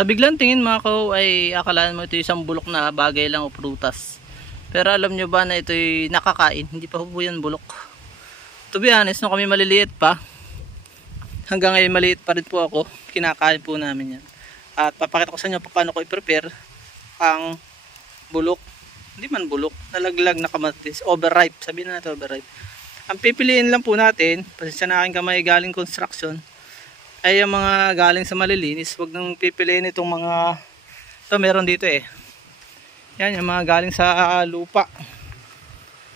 Sa biglang tingin mga kaw ay akalaan mo ito isang bulok na bagay lang o prutas. Pero alam nyo ba na ito'y nakakain? Hindi pa po yan bulok. To be honest, nung kami maliliit pa, hanggang ngayon maliit pa rin po ako, kinakain po namin yan. At papakita ko sa inyo paano ko i-prepare ang bulok. Hindi man bulok, nalaglag na kamatis, overripe, sabihin na natin overripe. Ang pipiliin lang po natin, pasensya na aking kamay galing construction, ay yung mga galing sa malilinis. Huwag nang pipiliin itong mga, ito meron dito eh. Yan, yung mga galing sa lupa.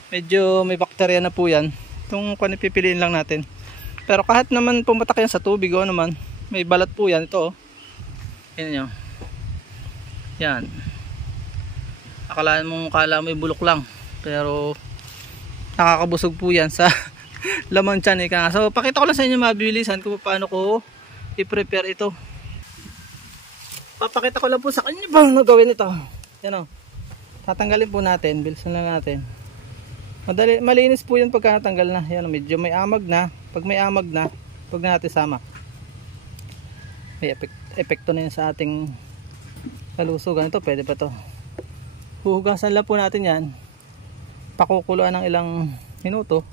Medyo may bakterya na po yan. Itong kung pipiliin lang natin. Pero kahit naman pumatak yan sa tubig o naman, may balat po yan. Ito oh. Yan nyo. Yan. Akala mo may bulok lang. Pero nakakabusog po yan sa laman tiyan. So pakita ko lang sa inyo mabilisan kung paano ko i-prepare ito. Papakita ko lang po sa kanya paano gawin ito. Yan o. Tatanggalin po natin. Bilisan lang natin. Madali, malinis po yan pagka natanggal na. Yan, medyo may amag na. Pag may amag na, huwag na natin sama. May epekto na yun sa ating kalusugan. Ito pwede pa to. Huhugasan lang po natin yan. Pakukuluan ng ilang minuto.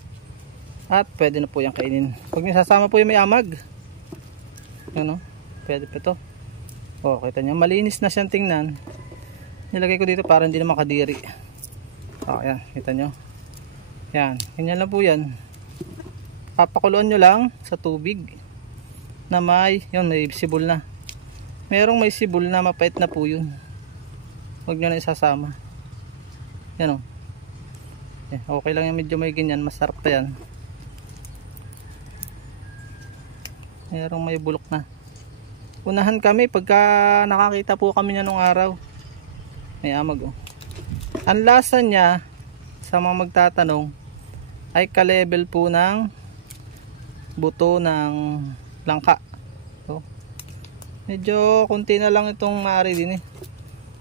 At pwede na po yung kainin. Pag nisasama po yung may amag. Yan o. Pwede pa to. O, kita nyo. Malinis na siyang tingnan. Nilagay ko dito para hindi na makadiri. O, yan. Kita nyo. Yan. Ganyan lang po yan. Papakuluan nyo lang sa tubig. Na may, yun, may sibol na. Merong may sibol na mapait na po yun. Huwag nyo na isasama. Yan o. Okay lang yung medyo may ganyan. Masarap pa yan. Merong may bulok na. Unahan kami pagka nakakita po kami niya nung araw. May amag oh. Ang lasa niya sa mga magtatanong ay ka-level po ng buto ng langka. So, medyo kunti na lang itong maaari din eh.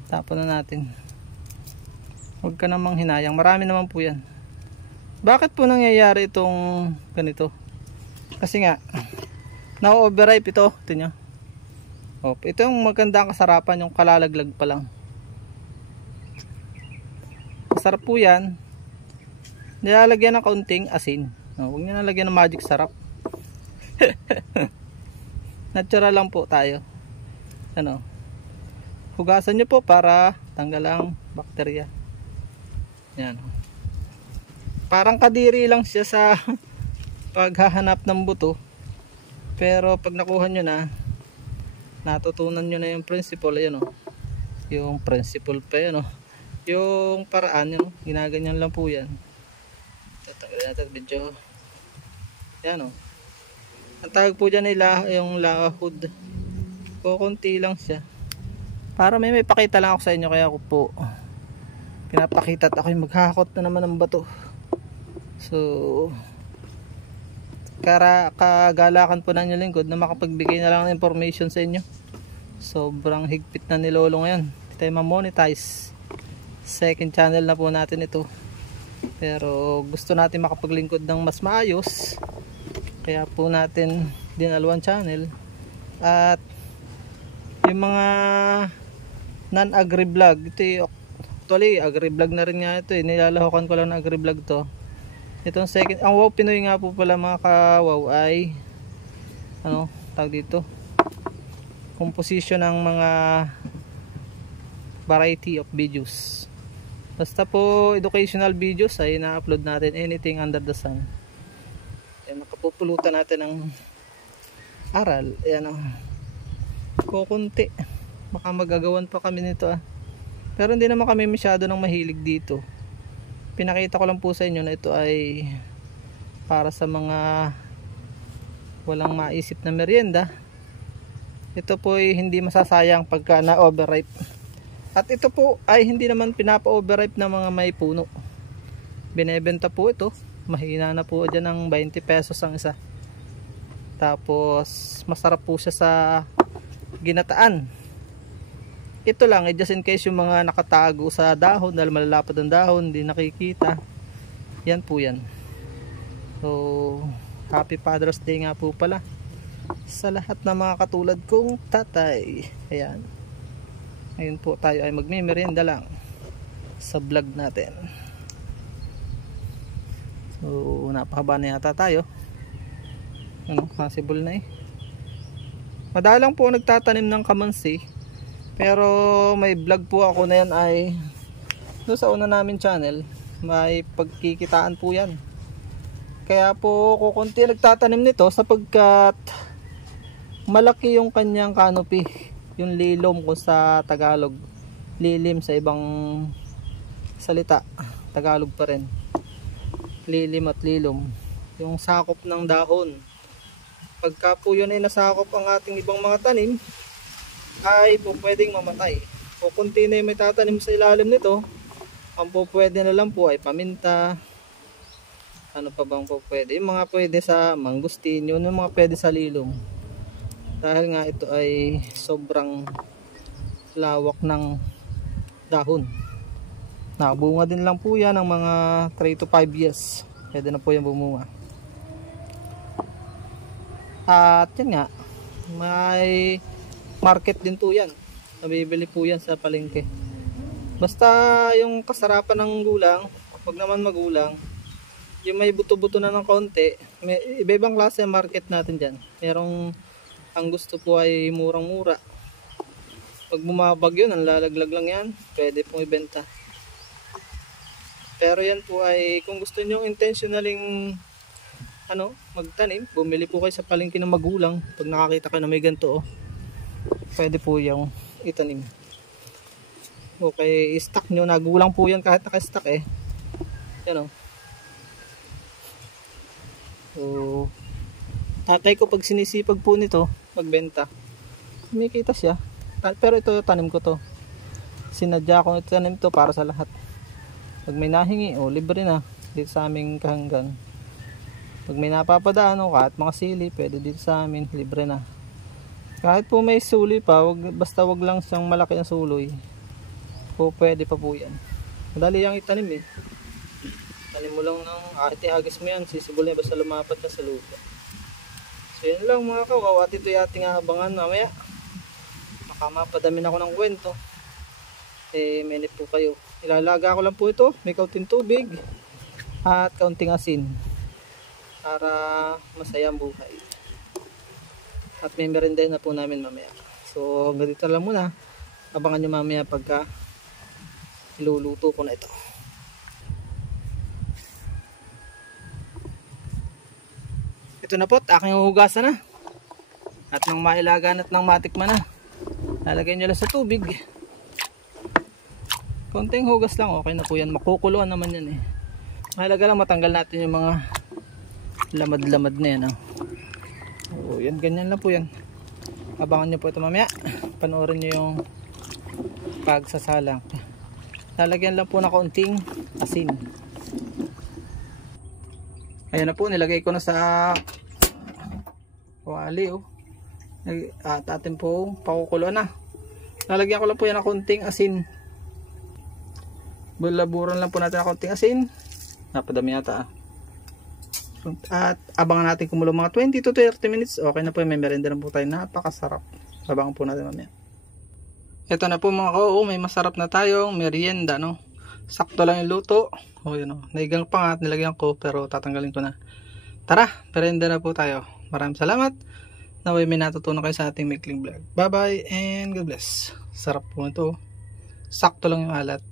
Tapon na natin. Huwag ka namang hinayang. Marami naman po yan. Bakit po nangyayari itong ganito? Kasi nga na-overripe ito. Ito nyo. O, ito yung magandang kasarapan, yung kalalaglag pa lang. Masarap po yan. Nilalagyan ng kaunting asin. O, huwag nyo nalagyan ng magic sarap. Natural lang po tayo. Ano? Hugasan nyo po para tanggal ang bakterya. Yan. Parang kadiri lang siya sa paghahanap ng buto. Pero pag nakuha nyo na, natutunan nyo na yung principle. Ayan o. Yung principle pa yan o. Yung paraan yun. Ginaganyan lang po yan. Tatanggalin natin video. Yan o. Ang tawag po dyan ay yung lahod. Kukunti lang siya. Para may pakita lang ako sa inyo. Kaya ako po pinapakita at ako'y maghahakot na naman ng bato. So kagalakan po na inyo lingkod na makapagbigay na lang ng information sa inyo. Sobrang higpit na ni Lolo ngayon. Hindi tayo ma-monetize. Second channel na po natin ito. Pero gusto natin makapaglingkod ng mas maayos. Kaya po natin dinaluan channel. At yung mga non-agri vlog, ito actually agri vlog na rin nga ito eh. Nilalahokan ko lang na agri vlog to. Itong second, ang Wow Pinoy nga po pala mga ka-wow ay ano, tawag dito, composition ng mga variety of videos. Basta po educational videos ay na-upload natin, anything under the sun. Ayan, makapupulutan natin ng aral. Ayan o, kukunti. Baka magagawan pa kami nito ah. Pero hindi naman kami masyado nang mahilig dito. Pinakita ko lang po sa inyo na ito ay para sa mga walang maisip na merienda. Ito po ay hindi masasayang pagka na-overripe. At ito po ay hindi naman pinapa-overripe na mga may puno. Binebenta po ito. Mahina na po dyan ng 20 pesos ang isa. Tapos masarap po siya sa ginataan. Ito lang, just in case yung mga nakatago sa dahon dahil malalapad ang dahon, hindi nakikita. Yan po yan. So, Happy Father's Day nga po pala sa lahat ng mga katulad kong tatay. Ayan. Ngayon po tayo ay magme-merienda lang sa vlog natin. So napakaba na yata tayo. Ano, possible na eh. Madalang po nagtatanim ng kamansi, pero may vlog po ako na yan ay doon sa una namin channel. May pagkikitaan po yan. Kaya po kukunti nagtatanim nito sapagkat malaki yung kanyang canopy, yung lilom ko sa Tagalog, lilim sa ibang salita, Tagalog pa rin, lilim at lilom, yung sakop ng dahon. Pagka po yun ay nasakop ang ating ibang mga tanim, ay po pwedeng mamatay. O kunti na yung may tatanim sa ilalim nito, ang po pwede na lang po ay paminta. Ano pa bang po pwede? Yung mga pwede sa mangustin, yun yung mga pwede sa lilom. Dahil nga ito ay sobrang lawak ng dahon. Nakabunga din lang po yan ng mga 3 to 5 years. Pwede na po yung bumunga. At yan nga, may market din po yan. Nabibili po yan sa palengke. Basta yung kasarapan ng gulang, wag naman magulang. Yung may buto-buto na ng konti, may iba-ibang klase ang market natin dyan. Merong ang gusto po ay murang-mura. Pag bumabag yun, ang lalaglag lang yan, pwede pong ibenta. Pero yan po ay kung gusto nyo intentionaling magtanim, bumili po kayo sa palengke ng magulang. Pag nakakita kayo na may ganito, pwede po yung itanim. Okay, stock nyo, nagulang po yan kahit naka-stock eh. Yan o. So, tatay ko pag sinisipag po nito magbenta, kumikita siya. Pero ito tanim ko to, sinadya ko tanim to para sa lahat. Pag may nahingi, libre na dito sa aming kahanggan. Pag may napapadaan kahit mga sili, pwede dito sa amin, libre na. Kahit po may suli pa, basta wag lang siyang malaki ang suloy, po pwede pa po yan. Madali yung itanim eh. Tanim mo lang ng ihagis mo yan, sisibol yan basta lumapat na sa lupa. So yun lang mga kawaw, at ito yung ating aabangan mamaya. Makamapadami na ako ng kwento. Minute po kayo. Ilalaga ko lang po ito, may kaunting tubig at kaunting asin para masaya ang buhay. At may merienda na po namin mamaya. So hanggang dito lang muna. Abangan nyo mamaya pagka iluluto ko na ito. Ito na po, aking huhugasan na. At nang mailagan at nang matikman na, lalagay nyo lang sa tubig. Konting hugas lang, okay na po yan. Makukuluan naman yan eh. Mahalaga lang matanggal natin yung mga lamad-lamad na yan. So, yan, ganyan lang po yan. Abangan nyo po ito mamaya. Panoorin nyo yung pagsasalang. Lalagyan lang po na kaunting asin. Ayan na po, nilagay ko na sa wali at atin po pakukulo na. Lalagyan ko lang po yan ng konting asin. Bulaburan lang po natin ng konting asin. Napadami yata At abangan natin kumulo mga 20 to 30 minutes. Okay na po, may merienda na po tayo. Napakasarap. Abangan po natin mamaya. Ito na po mga kao, may masarap na tayong merienda, no? Sakto lang yung luto. Naigang pa nga at nilagyan ko, pero tatanggalin ko na. Tara, merienda na po tayo. Maraming salamat. Naway may natutunan kayo sa ating maikling vlog. Bye bye and God bless. Sarap po ito. Sakto lang yung alat.